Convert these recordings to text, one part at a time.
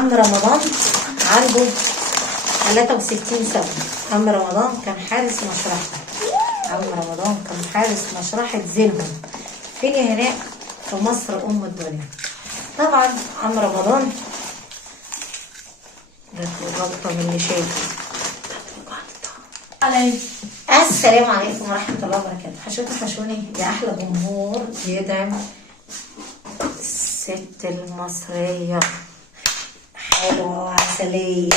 عم رمضان عنده 63 سنة. عم رمضان كان حارس مشرحة. عم رمضان كان حارس مشرحة زينهم. فين يا هناء؟ في مصر أم الدنيا. طبعا عم رمضان جات له غلطة من اللي شايفه. السلام عليكم ورحمة الله وبركاته. حشوني يا أحلى جمهور بيدعم الست المصرية حلوة وعسلية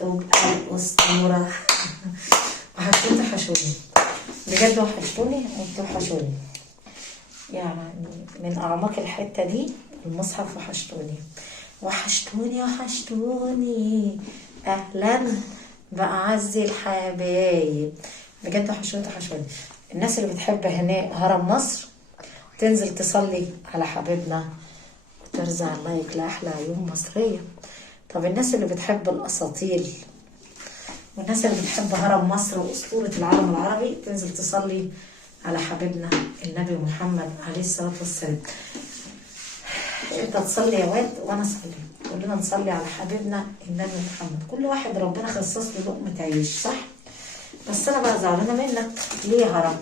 تبقى الأسطورة. حشوني بجد، وحشتوني وبتوحشوني يعني من أعماق الحتة دي المصحف. وحشتوني أهلا بأعز الحبايب. بجد وحشوني. الناس اللي بتحب هناء هرم مصر تنزل تصلي على حبيبنا وترزع اللايك لأحلى عيون مصرية. طب الناس اللي بتحب الأساطيل والناس اللي بتحب هرم مصر وأسطورة العالم العربي تنزل تصلي على حبيبنا النبي محمد عليه الصلاة والسلام. انت تصلي يا واد وانا اصلي، كلنا نصلي على حبيبنا النبي محمد. كل واحد ربنا خصص له لقمة عيش، صح؟ بس انا بقى زعلانة منك. ليه يا هرم؟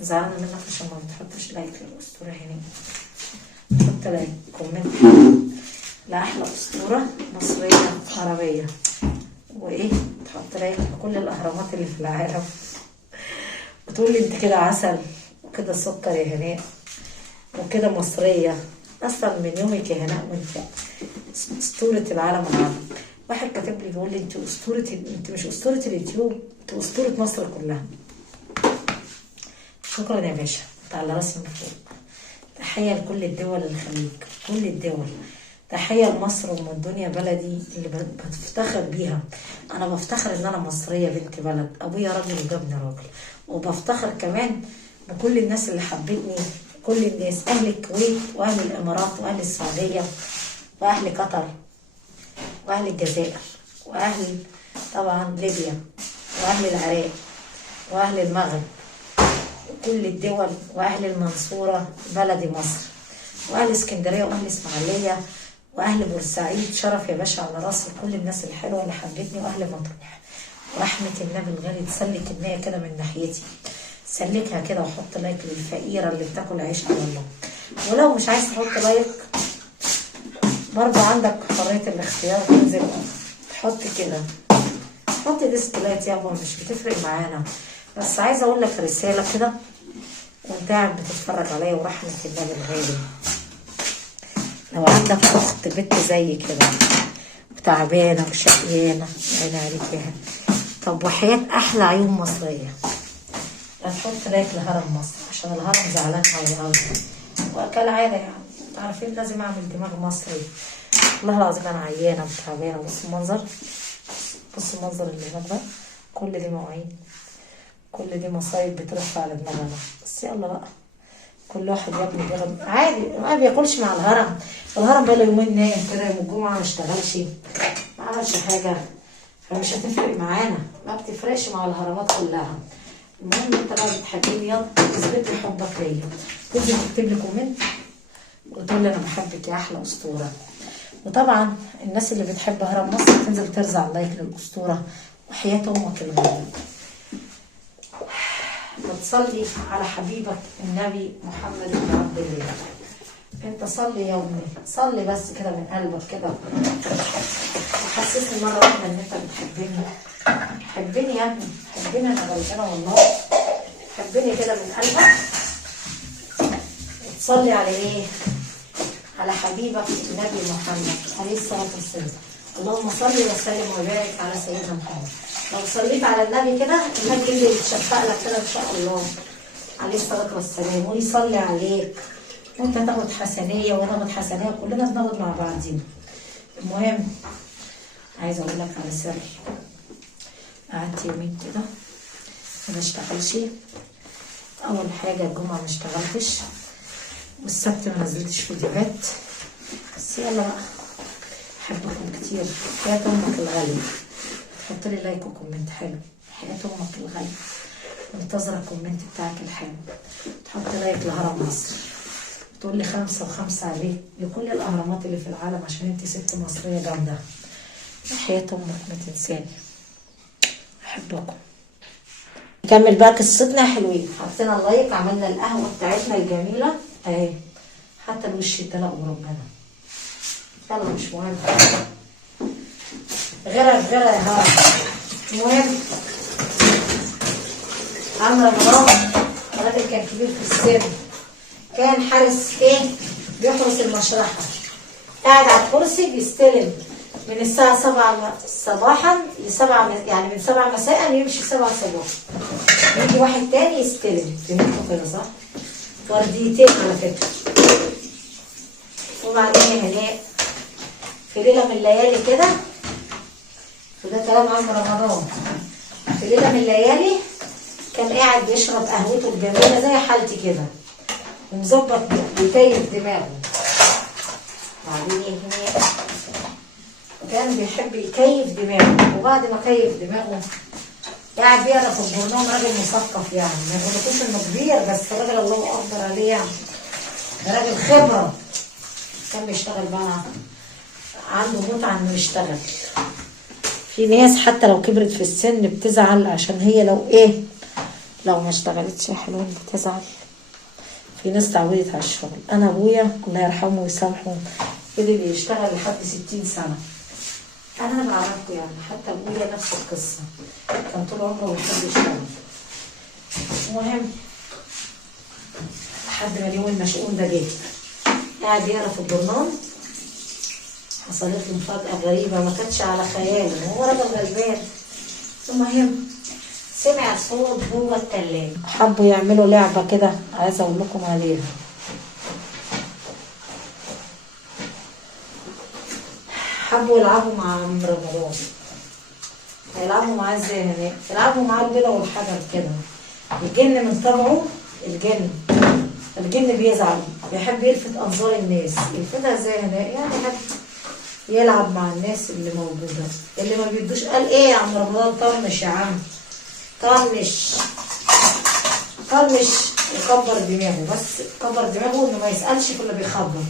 زعلانة منك عشان ما بتحطش لايك للأسطورة هنا. حط لايك كومنت لأحلى أسطورة مصرية عربية، وايه تحط لايك لكل الأهرامات اللي في العالم، وتقول لي انت كده عسل وكده سكر يا هناء وكده مصرية. اصلا من يومك يا هناء وانت اسطورة العالم العربي. واحد كاتب لي بيقول لي انت اسطورة، انت مش اسطورة اليوتيوب، انت اسطورة مصر كلها. شكرا يا باشا، انت على راسي من فوق. تحية لكل الدول الخليج، كل الدول. تحية لمصر وام الدنيا، بلدي اللي بفتخر بيها. انا بفتخر ان انا مصرية بنت بلد، ابويا راجل وجابني راجل. وبفتخر كمان بكل الناس اللي حبتني، كل الناس، اهل الكويت واهل الامارات واهل السعودية واهل قطر واهل الجزائر واهل طبعا ليبيا واهل العراق واهل المغرب وكل الدول واهل المنصورة بلدي مصر واهل اسكندرية واهل اسماعيلية واهل بورسعيد. شرف يا باشا على راسي كل الناس الحلوة اللي حبتني واهل مطروح. ورحمة النبي الغالي تسلك النية كده من ناحيتي، سلكها كده وحط لايك للفقيرة اللي بتاكل عيش على الله. ولو مش عايز تحط لايك برضه عندك حرية الاختيار، تنزل تحط كده، حط ديسلايك يابا، مش بتفرق معانا. بس عايزة اقول لك رسالة كده وانت قاعد بتتفرج عليا، ورحمة النبي الغالي لو عندك اخت بنت زي كده وتعبانة وشقيانة عيني عليك ياها، طب وحياة احلى عيون مصرية هتحط لايك لهرم مصر، عشان الهرم زعلان قوي وكالعادة يعني عارفين لازم اعمل دماغ مصري. والله العظيم انا عيانة وتعبانة. بص المنظر، بص المنظر اللي هناك ده، كل دي مواعين، كل دي مصايب بترفع على دماغنا. بس يلا بقى، كل واحد يا ابني بياخد عادي، ما بياكلش مع الهرم. الهرم بقى له يومين نايم كده، يوم الجمعة ما اشتغلش ما عملش حاجة، فمش هتفرق معانا، ما بتفرقش مع الهرمات كلها. المهم انت بقى بتحبيني، يلا اثبت لي حبك ليا، تنزل تكتب لي كومنت وتقول لي انا بحبك يا احلى اسطوره. وطبعا الناس اللي بتحب هرم مصر تنزل ترزع اللايك للاسطوره وحياه امك الغاليه. وتصلي على حبيبك النبي محمد بن عبد الله. انت صلي يا ابني، صلي بس كده من قلبك كده، وحسسني مره واحده ان انت بتحبني. حبني يا ابني، حبني، انا غلبانه والله. حبني كده من قلبك. تصلي على ايه؟ على حبيبك النبي محمد عليه الصلاه والسلام. اللهم صل وسلم وبارك على سيدنا محمد. لو صليت على النبي كده النبي يجي يتشفق لك كده ان شاء الله عليه الصلاه والسلام، ويصلي عليك، وانت تاخد حسنيه وانا اخد حسنيه، كلنا بناخد مع بعضينا. المهم عايزه اقول لك على سر. قعدت يومين كده ما بشتغلش. اول حاجه الجمعه ما اشتغلتش، والسبت ما نزلتش فيديوهات. بس يلا بقى، بحبكم كتير. حياة امك الغالية. تحط لي لايك وكومنت حلو، حياة امك الغالية. منتظرة الكومنت بتاعك الحلو. تحط لايك لهرم مصر، تقول لي 5 و5 عليه لكل الاهرامات اللي في العالم عشان انت ست مصريه جامده. حياة امك ما تنساني. احبكم. نكمل بقى قصتنا يا حلوين. حطينا اللايك، عملنا القهوه بتاعتنا الجميله اهي، حتى الوش اتدلق وربنا. يلا مش مهم، غيرها يا هارا. المهم عم رمضان راجل كان كبير في السن، كان حارس بيحرس المشرحة، قاعد على الكرسي بيستلم من الساعة 7 صباحا ل7 يعني من 7 مساء يمشي 7 صباحا، يجي واحد تاني يستلم. فهمتوا كده صح؟ ورديتين على فكرة. وبعدين يا هناء في ليلة من الليالي كده، وده كلام عم رمضان، في ليلة من الليالي كان قاعد بيشرب قهوته الجميلة زي حالتي كده ومظبط بيكيف دماغه. بعدين هنا كان بيحب يكيف دماغه، وبعد ما كيف دماغه قاعد بيقرا في الجورنال. راجل مثقف يعني، ما يقولكوش انه كبير بس راجل الله اكبر عليه يعني، راجل خبره. كان بيشتغل بقى، عنده متعه انه يشتغل. في ناس حتى لو كبرت في السن بتزعل عشان هي لو ما اشتغلتش يا حلوين بتزعل. في ناس تعودت على الشغل. انا ابويا الله يرحمه ويسامحه فضل يشتغل لحد 60 سنه. انا بعرفكم يعني، حتى ابويا نفس القصه، كان طول عمره بيحب يشتغل. المهم لحد ما اليوم المشؤوم ده جه، قاعد يقرا في الجورنال، حصلت له مفاجاه غريبه ما كانتش على خياله، هو راجل غلبان. المهم سمع صوت جوه التلاجة. حبوا يعملوا لعبة كده عايزة اقول لكم عليها. حبوا يلعبوا مع عم رمضان. هيلعبوا معاه ازاي هناك؟ يلعبوا معاه البيضة والحجر كده. الجن من طبعه، الجن بيزعل، بيحب يلفت انظار الناس. يلفتها ازاي هناك؟ يعني يحب يلعب مع الناس اللي موجودة، اللي ما بيدوش. قال ايه يا عم رمضان؟ طنش يا عم، طنش يكبر دماغه، بس كبر دماغه انه ما يسألش في اللي بيخبط.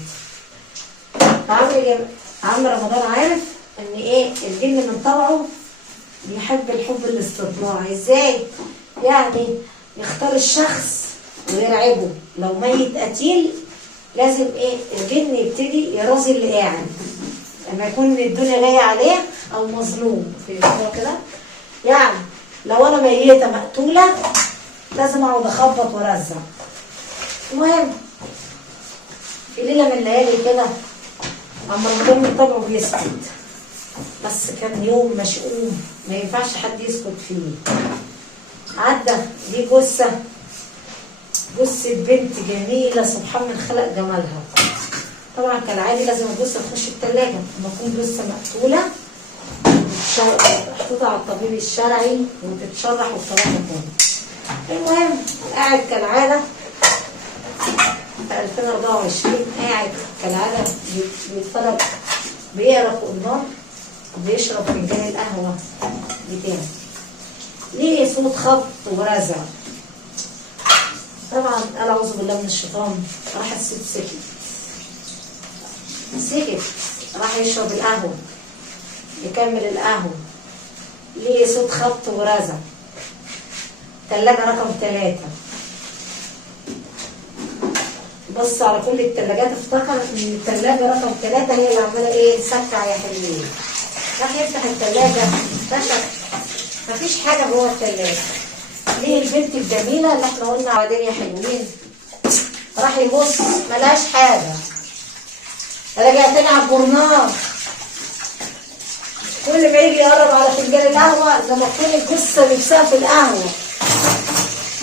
عم رمضان عارف ان الجن من طبعه بيحب الحب الاستطلاعي. ازاي؟ يعني يختار الشخص ويرعبه. لو ميت قتيل لازم الجن يبتدي يرازي اللي قاعد لما يكون الدنيا جايه عليه او مظلوم. فهمتوا كده؟ يعني لو انا ميته مقتوله لازم اقعد اخبط وارزع. المهم في ليله من الليالي كده عم رمضان من طبعه بيسكت، بس كان يوم مشؤوم ما ينفعش حد يسكت فيه. عدى دي جثه بنت جميله سبحان من خلق جمالها. طبعا كالعادي لازم الجثه تخش التلاجة. لما تكون جثه مقتوله محطوطه على الطبيب الشرعي وتتشرح والكلام ده كله. المهم قاعد كالعاده في 2024 قاعد كالعاده بيتفرج، بيقرا قرآن وبيشرب فنجان القهوه بتاعه. ليه صوت خبط ورزع. طبعا قال اعوذ بالله من الشيطان. راح الست سكت، راح يشرب القهوه، يكمل القهوه. ليه صوت خبط ورزع. تلاجة رقم 3. بص على كل التلاجات، افتكر ان التلاجة رقم 3 هي اللي عماله تسكع يا حلوين. راح يفتح التلاجة اكتشف مفيش حاجه جوه التلاجة. ليه البنت الجميله اللي احنا قلنا بعدين يا حلوين؟ راح يبص ملهاش حاجه. رجع تاني على الجورنال، كل ما يجي يقرب على فنجان القهوه لما تكون الجثه نفسها في القهوه،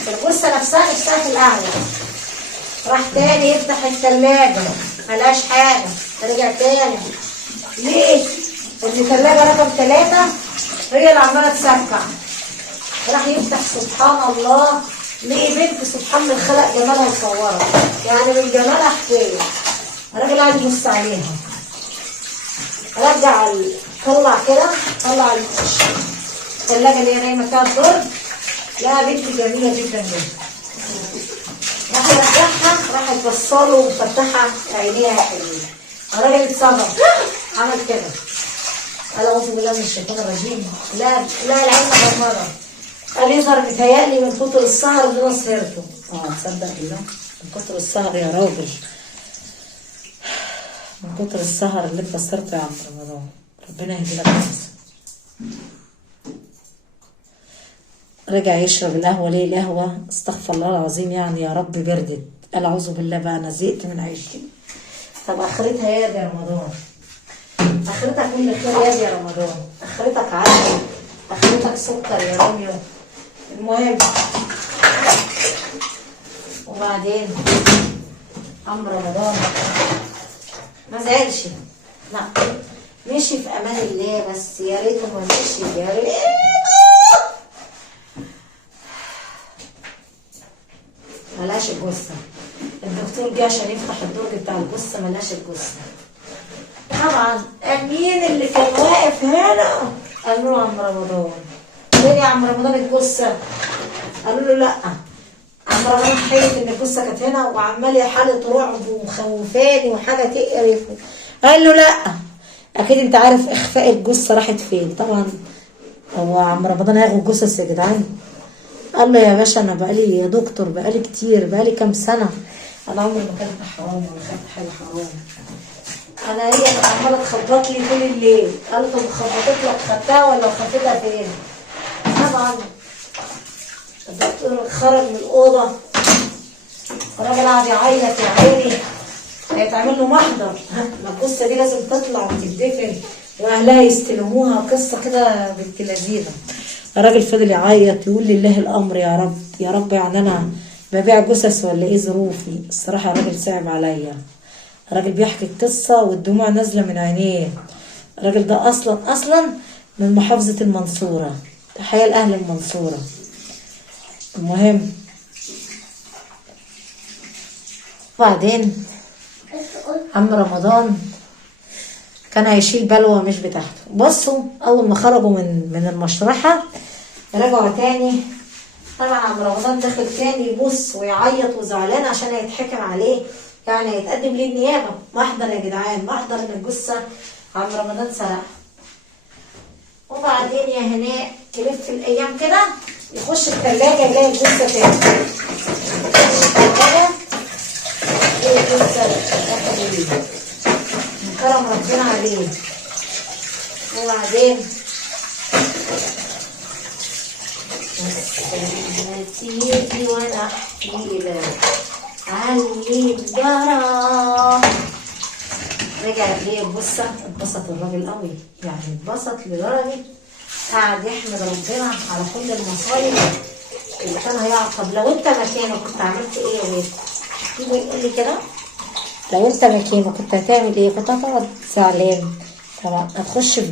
الجثه نفسها في القهوه. راح تاني يفتح التلاجة ملهاش حاجه. رجع تاني. ليه؟ التلاجة رقم 3 هي اللي عماله تسكع. راح يفتح سبحان الله لقي بنت سبحان من خلق جمالها مصوره، يعني من جمالها حكايه. الراجل قاعد يبص عليها. رجع طلع الثلاجه اللي هي نايمه فيها الدرج، لقى بنت جميله جدا جدا. راح راح يرجعها، راح يبصله ومفتحه عينيها يا حلوين. الراجل اتصدم عمل كده، قال اعوذ بالله من الشيطان الرجيم. لا لا، العين مغمضه. قال يظهر متهيألي من كتر السهر اللي انا سهرته. تصدق بالله من كتر السهر يا راجل، من كتر السهر اللي انت سهرته يا عم رمضان. ربنا يهدي لك نفسك. رجع يشرب القهوه. ليه القهوه؟ استغفر الله العظيم، يعني يا رب بردت. قال اعوذ بالله بقى، انا زهقت من عيشتي. طب اخرتها ايه يا رمضان؟ اخرتك كل خير يا رمضان، اخرتك عسل، اخرتك سكر يا روميو. المهم وبعدين عم رمضان ما زعلش، لا مشي في امان الله. بس يا ريته ما مشي، يا ريت. ملاش الجثه. الدكتور جه عشان يفتح الدرج بتاع الجثه، ملاش الجثه. طبعا مين اللي كان واقف هنا؟ قالوا له عم رمضان. فين يا عم رمضان الجثه؟ قالوا له لا. عم رمضان حلف ان الجثه كانت هنا، وعمال حاله رعب ومخوفاني وحاجه تقرف. قال له لا، اكيد انت عارف اخفاء الجثه راحت فين. طبعا هو عم رمضان هياخد جثث يا جدعان؟ قال له يا باشا انا بقالي يا دكتور بقالي كتير، بقالي كام سنه انا عمري ما كنت حرام ولا خدت حاجه حرام. انا هي عماله تخبط لي طول الليل. قال طب خبطت لك خدتها ولا خدتها فين؟ طبعا الدكتور خرج من الاوضه، الراجل قعد يعيط يا عيني، هيتعمل له محضر. الجثه دي لازم تطلع وتدفن واهلها يستلموها، قصه كده بنت لذيذه. الراجل فضل يعيط يقول لله الامر يا رب يا رب، يعني انا ببيع جثث ولا ايه ظروفي؟ الصراحه الراجل صعب عليا. الراجل بيحكي القصه والدموع نازله من عينيه. الراجل ده اصلا من محافظه المنصوره. تحيه لاهل المنصوره. المهم بعدين عم رمضان كان هيشيل بلوه مش بتاعته. بصوا اول ما خرجوا من المشرحه رجعوا تاني. طبعا عم رمضان داخل تاني يبص ويعيط وزعلان عشان هيتحكم عليه، يعني هيتقدم ليه النيابه. محضر يا جدعان، محضر ان الجثه عم رمضان سرقها. وبعدين يا هناء تلف الايام كده، يخش الثلاجه يلاقي الجثه تاني. الثلاجه يلاقي الجثه من كرم ربنا عليه. وبعدين نسيتي وانا احكي لك علي الجرى. رجع ليه الجثه، اتبسط الراجل قوي، يعني اتبسط لدرجه قاعد يحمد ربنا على كل المصايب اللي كان هيقع. طب لو انت مكانه كنت عملت ايه يا بيت؟ يجي يقول لي كده، لو انت مكانه كنت هتعمل ايه؟ كنت هتقعد زعلان طبعا، هتخش في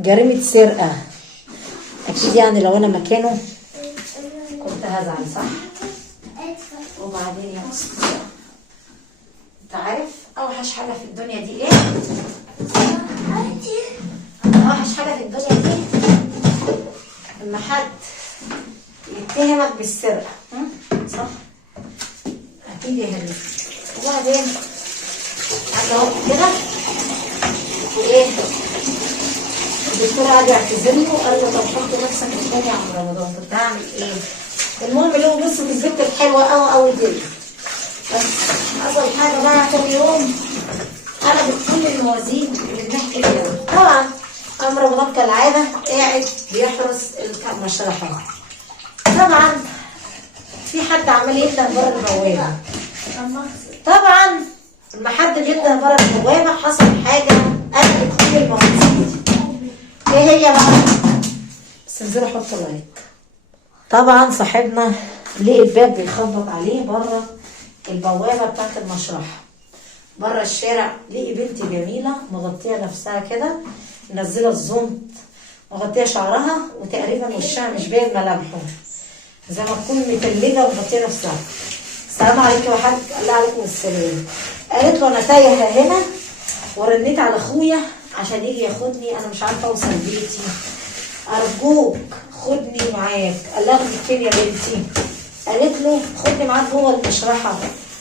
جريمه سرقه اكيد. يعني لو انا مكانه كنت هزعل، صح؟ وبعدين يا اسطى انت عارف اوحش حاجه في الدنيا دي ايه؟ اوحش حاجه في الدنيا دي لما حد يتهمك بالسرقه، صح؟ اكيد يا هلا. وبعدين قعد اهو كده وايه، الدكتور قعد يعتذر له وقال له طب حط نفسك مكاني يا عم رمضان كنت هعمل ايه؟ المهم اللي هو بصوا في البنت الحلوه قوي دي. بس حصل حاجه بقى تاني يوم قلبت كل الموازين اللي بنحكي فيها. طبعا عم رمضان كالعاده قاعد بيحرس المشرحه. طبعا في حد عمال ينده بره البوابه. طبعا لما حد بينده بره البوابه حصل حاجه قلبت كل الموازين. ايه هي بقى؟ بس انزلوا حطوا لايك. طبعا صاحبنا لقي الباب بيخبط عليه بره البوابه بتاعت المشرحه بره الشارع. لقي بنت جميله مغطيه نفسها كده، منزله الزنط، مغطيه شعرها وتقريبا وشها مش باين ملامحه، زي ما تكون متلجه ومغطيه نفسها. السلام عليكم يا حاج. قال لها عليكم السلام. قالت له انا تايهه هنا ورنيت على اخويا عشان يجي ياخدني، انا مش عارفه اوصل بيتي، ارجوك خدني معاك. قال لها اخدك فين يا بنتي؟ قالت له خدني معاك جوه المشرحه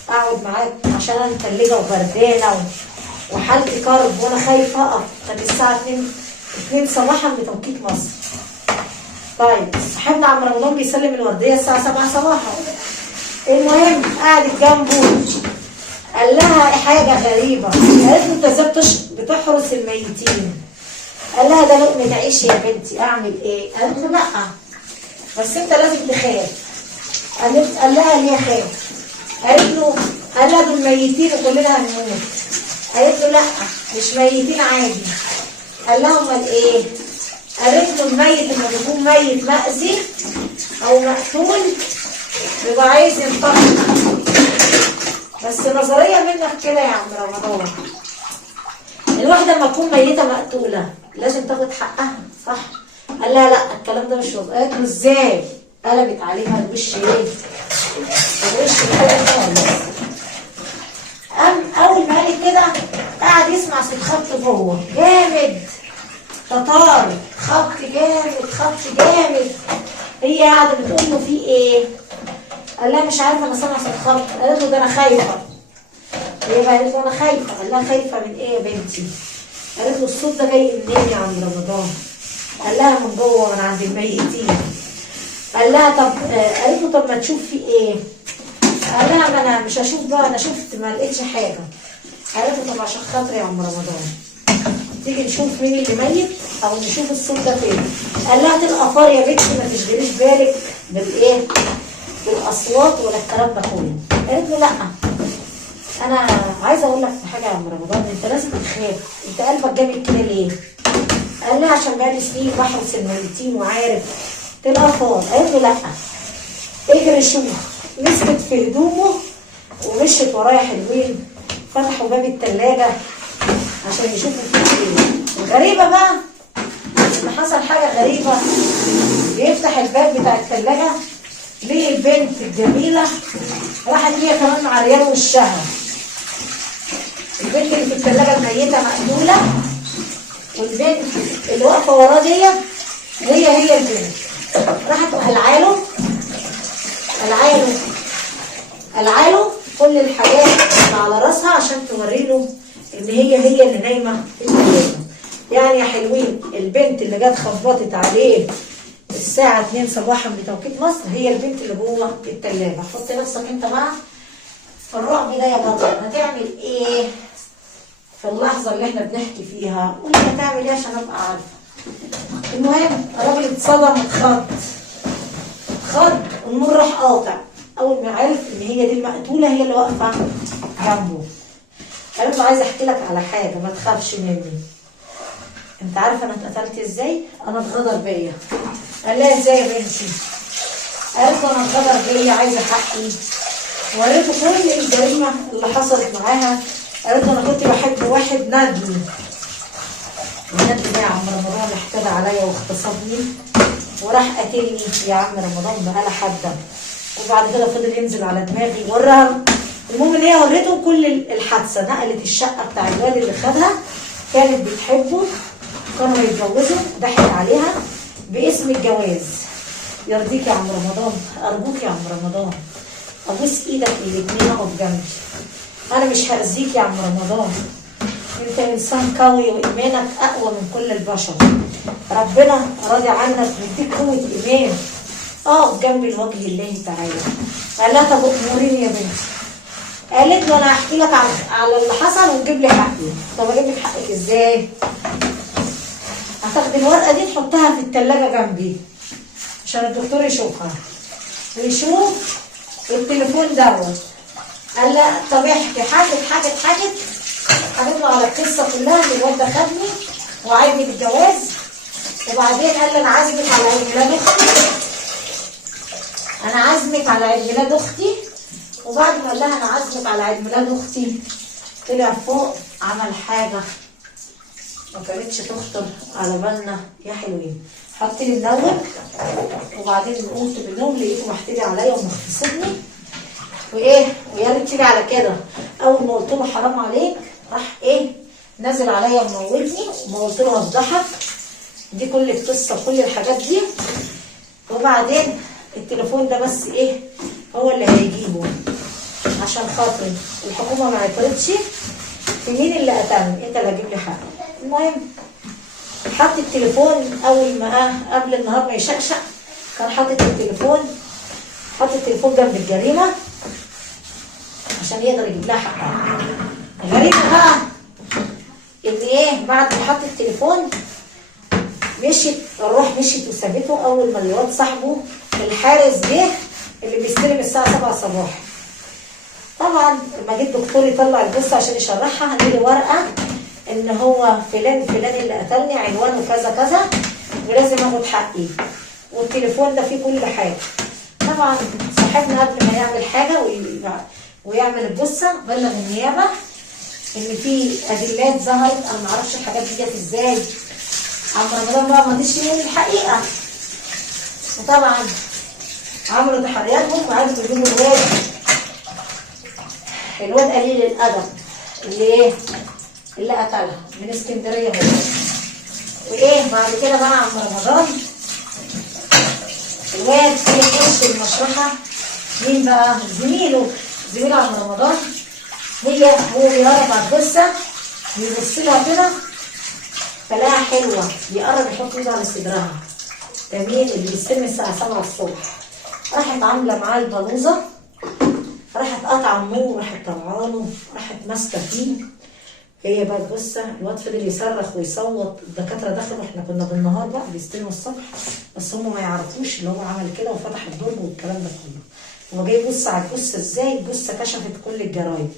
اقعد معاك عشان انا متلجه وبردانه وحالتي كرب وانا خايفه اقف. كانت الساعه 2 صباحا بتوقيت مصر. طيب صاحبنا عم رمضان بيسلم الورديه الساعه 7 صباحا. المهم قعدت جنبه قال لها حاجه غريبه. قالت له انت ازاي بتحرس الميتين؟ قال لها ده لقمه عيش يا بنتي، اعمل ايه؟ قالت له لا بس انت لازم تخاف. قال لها ليه خاف؟ قال لها دول ميتين وكلنا هنموت. قالت له لا مش ميتين عادي. قال لها امال ايه؟ قالت له الميت لما بيكون ميت مأذي او مقتول بيبقى عايز ينتقم. بس نظريه منك كده يا عم رمضان، الواحده لما تكون ميته مقتوله لازم تاخد حقها صح؟ قال لها لا الكلام ده مش وظيفه. قالت له ازاي؟ قلبت عليها الوش ايه؟ الوش كده خالص. اول ما قالت كده قعد يسمع صوت خبط جوه جامد، تتار خبط جامد خبط جامد. هي قاعده بتقول له في ايه؟ قال لها مش عارفه انا سامعه صوت خبط. قالت له ده انا خايفه. هي بقى قالت له انا خايفه. قال لها خايفه من ايه يا بنتي؟ قالت له الصوت ده جاي منين يا عم رمضان؟ قال لها من جوه من عند الميتين. قال لها طب قالت له طب ما تشوف في ايه؟ قال لها ما انا مش هشوف بقى، انا شفت ما لقيتش حاجه. قالت له طب عشان خاطري يا عم رمضان تيجي نشوف مين اللي ميت او نشوف الصوت ده فين. قال لها تلقى فار يا بنتي ما تشغليش بالك بالايه؟ بالاصوات ولا الكلام ده كله. قالت له لا انا عايزه اقول لك في حاجه يا عم رمضان، انت لازم تخاف، انت قلبك جامد كده ليه؟ قال لها عشان بقالي سنين بحرس الميتين وعارف تلقى فار. قالت له لا اجري شوف. مسكت في هدومه ومشت ورايا حلوين، فتحوا باب التلاجة عشان يشوفوا فيه ايه. الغريبة بقى ان حصل حاجة غريبة، بيفتح الباب بتاع التلاجة ليه البنت الجميلة راحت هي كمان معريان وشها. البنت اللي في التلاجة الميتة مقتولة، والبنت اللي واقفة وراه دي هي البنت. راحت قلعاله كل الحاجات اللي على راسها عشان توري له ان هي اللي نايمه في التلاجة. يعني يا حلوين البنت اللي جت خبطت عليه الساعه 2 صباحا بتوقيت مصر هي البنت اللي جوه التلاجة. حط نفسك انت بقى في الرعب ده يا بطل، هتعمل ايه في اللحظه اللي احنا بنحكي فيها؟ قولي هتعمل ايه عشان ابقى عارفه. المهم الراجل اتصدم اتخض والنور راح قاطع. اول ما عرف ان هي دي المقتوله هي اللي واقفه جنبه. قالت له عايزه احكي لك على حاجه ما تخافش مني. انت عارفه انا اتقتلت ازاي؟ انا اتغدر بيا. قال لها ازاي يا بنتي؟ قالت له انا اتغدر بيا عايزه حقي. وريته كل الجريمه اللي حصلت معاها. قالت له انا كنت بحب واحد ندل. الندل ده يا عم رمضان احتدى عليا واغتصبني وراح قتلني يا عم رمضان بقالة حادة، وبعد كده فضل ينزل على دماغي وراها. المهم ان هي وريته كل الحادثه. نقلت الشقه بتاع الواد اللي خدها، كانت بتحبه، كانوا هيتجوزوا، ضحك عليها باسم الجواز. يرضيك يا عم رمضان، ارجوك يا عم رمضان ابوس ايدك الاتنين اقف جنبي، انا مش هاذيك يا عم رمضان، انت انسان قوي وايمانك اقوى من كل البشر، ربنا راضي عنك ويديك قوه ايمان، اقف جنبي لوجه الله تعالى. قال لها طب اموريني يا بنتي. قالت له انا هحكي لك على اللي حصل وتجيب لي حقي. طب اجيب لك حقك ازاي؟ هتاخدي الورقه دي تحطها في الثلاجه جنبي عشان الدكتور يشوفها ويشوف التليفون دوت. قال لا طب احكي. حكت له على القصه كلها ان الواد ده خدني وعايزني بالجواز، وبعدين قال لي انا عازمك على عيد ميلاد اختي. وبعد ما قال لها انا عازمك على عيد ميلاد اختي طلع فوق عمل حاجه ما كانتش تخطر على بالنا يا حلوين. حط لي منور وبعدين قمت بالنوم لقيته محتدي عليا ومغتصبني وايه ويا ريت تيجي على كده. اول ما قلت له حرام عليك راح ايه نازل عليا وموتني، وما قلت له هفضحك. دي كل القصه كل الحاجات دي. وبعدين التليفون ده بس ايه هو اللي هيجيبه عشان خاطر الحكومه ما عطلتش في مين اللي قتلني، انت اللي هتجيب لي حق. المهم حط التليفون اول ما قبل النهار ما يشقشق، كان حاطط التليفون جنب الجريمه عشان يقدر يجيب لها حقها. الغريبه بقى ان ايه، بعد ما حط التليفون مشيت مشيت وسابته. اول ما الواد صاحبه الحارس جه اللي بيستلم الساعه 7 الصباح، طبعا لما جه الدكتور يطلع الجثه عشان يشرحها هنلاقي ورقه ان هو فلان اللي قتلني، عنوانه كذا كذا، ولازم اخد حقي، والتليفون ده فيه كل حاجه. طبعا صاحبنا قبل ما يعمل حاجه ويعمل الجثه بلغ النيابه ان في ادلات ظهرت. انا معرفش الحاجات دي جت ازاي. عم رمضان بقى ما رضيش يقول الحقيقه، وطبعا عملوا تحرياتهم وعرفوا يجيبوا الواد قليل الادب اللي قتلها من اسكندريه هو. وايه بعد كده بقى عم رمضان الواد يخش المشرحه. مين بقى؟ زميل عم رمضان. هو بيقرب على الجثه ويبص لها كده فلاقيها حلوه، بيقرب يحط ايده على صدرها. ده مين اللي بيستلم الساعه 7 الصبح؟ راحت عامله معاه البلوزه، راحت قاطعه النور، راحت طلعانه، راحت ماسكه فيه. هي بقى الجثه الواد فضل يصرخ ويصوت، الدكاتره دخلوا، احنا كنا بالنهار بقى بيستلموا الصبح، بس هم ما يعرفوش اللي هو عمل كده وفتح الدرج والكلام ده كله. هو جاي يبص على الجثه ازاي؟ الجثه كشفت كل الجرايد.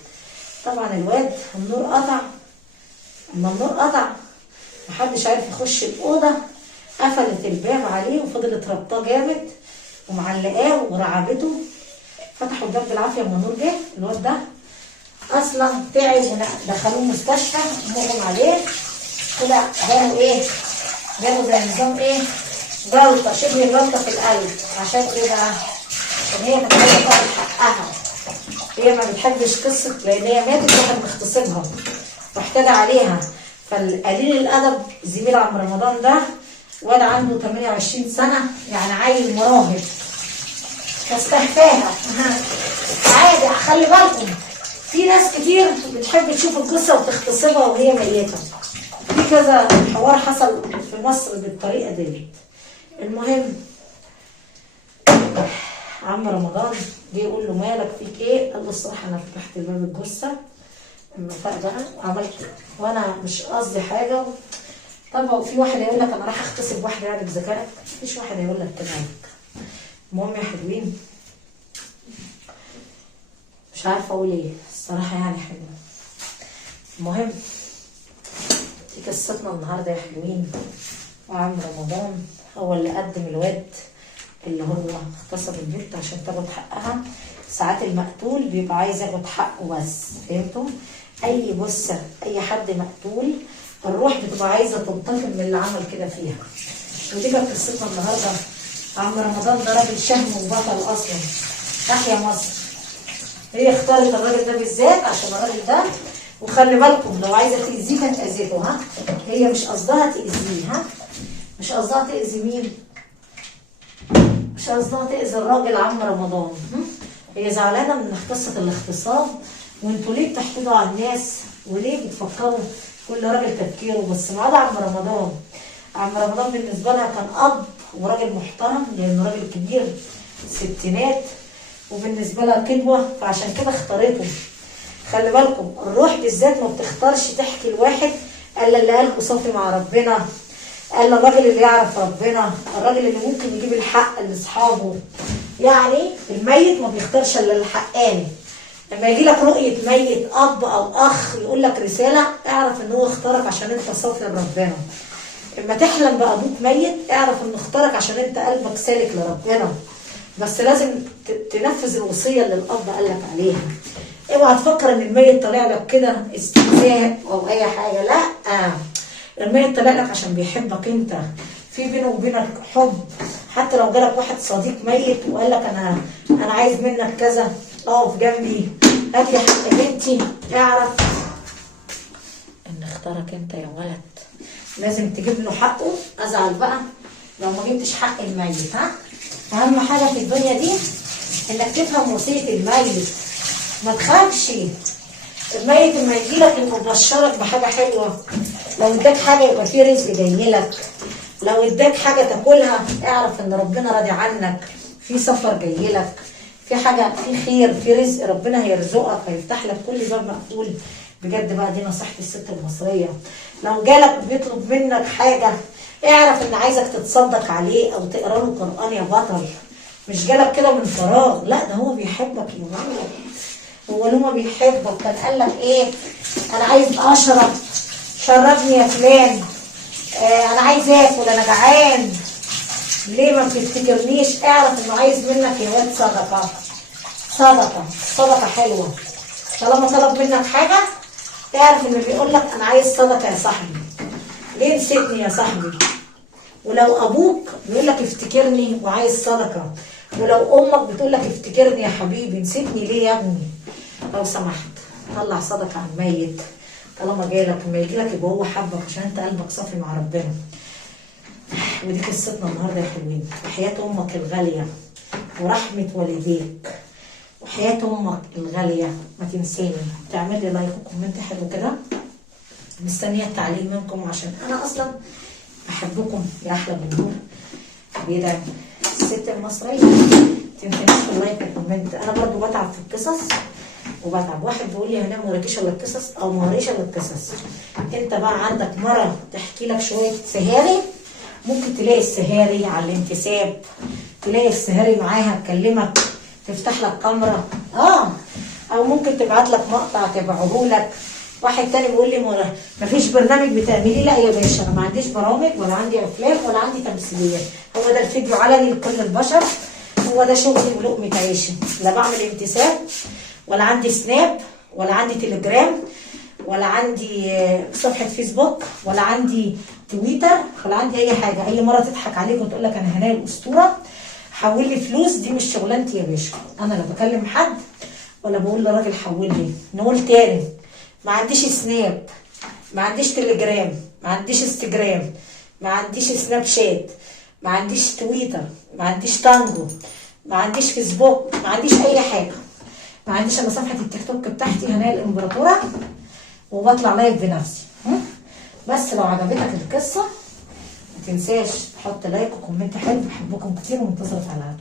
طبعا الواد النور قطع. اما النور قطع محدش عارف يخش الاوضه، قفلت الباب عليه وفضلت ربطاه جامد ومعلقاه ورعبته. فتحوا الباب بالعافيه لما النور جه. الواد ده اصلا تعب ودخلوه مستشفى، مغمى عليه، طلع جاله زي نظام جلطه، شبه جلطه في القلب. عشان ايه بقى؟ عشان هي كانت عايزه تاخد حقها. هي ما بتحبش قصه، لان هي ماتت واحد مغتصبها واحتدى عليها. فالقليل الادب زميل عم رمضان ده واد عنده 28 سنه، يعني عيل مراهق، فاستهفاها. عادي، خلي بالكم في ناس كتير بتحب تشوف القصه وتغتصبها وهي ميته. في كذا حوار حصل في مصر بالطريقه دي. المهم عم رمضان جه يقول له مالك فيك ايه؟ قال له الصراحه انا فتحت الباب الجثه المفاجاه بقى عملت وانا مش قصدي حاجه. طب في واحد هيقول لك انا راح اغتصب واحده يعني بذكائك؟ مفيش واحد هيقول لك كده. المهم يا حلوين، مش عارفه اقول ايه الصراحه، يعني حلوه. المهم دي قصتنا النهارده يا حلوين. وعم رمضان هو اللي قدم الواد اللي هو اغتصب البنت عشان تاخد حقها. ساعات المقتول بيبقى عايز ياخد حقه بس، فهمتوا؟ اي جثه، اي حد مقتول الروح بتبقى عايزه تنتقم من اللي عمل كده فيها. ودي كانت قصتنا النهارده. عم رمضان ده راجل شهم وبطل اصلا، تحيا مصر. هي اختارت الراجل ده بالذات عشان الراجل ده، وخلي بالكم لو عايزه تاذيه كانت اذيته. هي مش قصدها تاذيه، مش قصدها تاذي مين؟ مش قصدها تاذي الراجل عم رمضان. هي زعلانه من قصه الاغتصاب. وانتوا ليه بتحقدوا على الناس وليه بتفكروا كل راجل تفكيره؟ بس ما عدا عم رمضان. عم رمضان بالنسبه لها كان اب وراجل محترم، لانه راجل كبير ستينات، وبالنسبه لها قدوه، فعشان كده اختارته. خلي بالكم الروح بالذات ما بتختارش تحكي لواحد الا اللي قلبه صافي مع ربنا، الا الراجل اللي يعرف ربنا، الراجل اللي ممكن يجيب الحق لاصحابه. يعني الميت ما بيختارش الا الحقاني. لما يجي لك رؤيه ميت اب او اخ يقول لك رساله، اعرف ان هو اختارك عشان انت صافي لربنا. اما تحلم بابوك ميت اعرف انه اختارك عشان انت قلبك سالك لربنا. بس لازم تنفذ الوصيه اللي الاب قال لك عليها. اوعى تفكر ان الميت طالع لك كده استهزاء او اي حاجه، لا. الميت طالع لك عشان بيحبك انت، في بينه وبينك حب. حتى لو جالك واحد صديق ميت وقال لك انا عايز منك كذا، اقف جنبي، هات لي حق بنتي، اعرف ان اختارك انت يا ولد. لازم تجيب له حقه. ازعل بقى لو ما جبتش حق الميت. اهم حاجه في الدنيا دي انك تفهم وصيه الميت. ما تخافش، الميت لما يجيلك يبقى مبشرك بحاجه حلوه. لو اداك حاجه يبقى في رزق جايلك، لو اداك حاجه تاكلها اعرف ان ربنا راضي عنك، في سفر جايلك، في حاجه، في خير، في رزق، ربنا هيرزقك، هيفتح لك كل باب مقفول. بجد بقى دي نصيحتي الست المصريه. لو جالك بيطلب منك حاجه اعرف ان عايزك تتصدق عليه او تقرا له قران يا بطل. مش جالك كده من فراغ، لا ده هو بيحبك يا معلم. هو لما بيحبك كان قال لك ايه؟ انا عايز اشرب، شربني يا فلان. انا عايز اكل، انا جعان. ليه ما بتفتكرنيش؟ اعرف انه عايز منك يا واد صدقه. صدقه حلوه. طالما طلب منك حاجه اعرف انه بيقول لك انا عايز صدقه يا صاحبي. ليه نسيتني يا صاحبي؟ ولو ابوك بيقول لك افتكرني وعايز صدقه، ولو امك بتقول لك افتكرني يا حبيبي، نسيتني ليه يا ابني؟ لو سمحت طلع صدقه عن ميت. طالما جالك، لما يجيلك يبقى هو حبك عشان انت قلبك صافي مع ربنا. ودي قصتنا النهارده يا حلوين. وحياة امك الغاليه ورحمه والديك وحياة امك الغاليه ما تنساني تعمل لي لايك وكومنت حلو كده. مستنيه التعليق منكم عشان انا اصلا بحبكم يا احلى جمهور بيدعم الست المصريه. تنسونيش في اللايك والكومنت. انا برضو بتعب في القصص وبتعب. واحد بيقول لي هنام ما وريكيش الا القصص او ما وريش الا القصص. انت بقى عندك مره تحكي لك شويه سهاري، ممكن تلاقي السهاري على الانتساب، تلاقي السهاري معاها تكلمك تفتح لك كاميرا، او ممكن تبعت لك مقطع تبعه لك. واحد تاني بيقول لي مفيش برنامج بتعمليه. لا يا باشا، انا ما عنديش برامج ولا عندي افلام ولا عندي تمثيليات. هو ده الفيديو علني لكل البشر، هو ده شغلي ولقمة عيشي. لا بعمل انتساب ولا عندي سناب ولا عندي تليجرام ولا عندي صفحة فيسبوك ولا عندي تويتر ولا عندي اي حاجة. اي مرة تضحك عليك وتقول لك انا هنايا الاسطورة حول لي فلوس، دي مش شغلانتي يا باشا. انا لا بكلم حد ولا بقول لراجل حول لي. نقول تاني، ما عنديش سناب، ما عنديش تليجرام، ما عنديش انستجرام، ما عنديش سناب شات، ما عنديش تويتر، ما عنديش تانجو، ما عنديش فيسبوك، ما عنديش اي حاجه. ما عنديش الا صفحه التيك توك بتاعتي هنايا الامبراطوره وبطلع لايف بنفسي. بس لو عجبتك القصه ما تنساش تحط لايك وكومنت حلو. بحبكم كتير ومنتظره على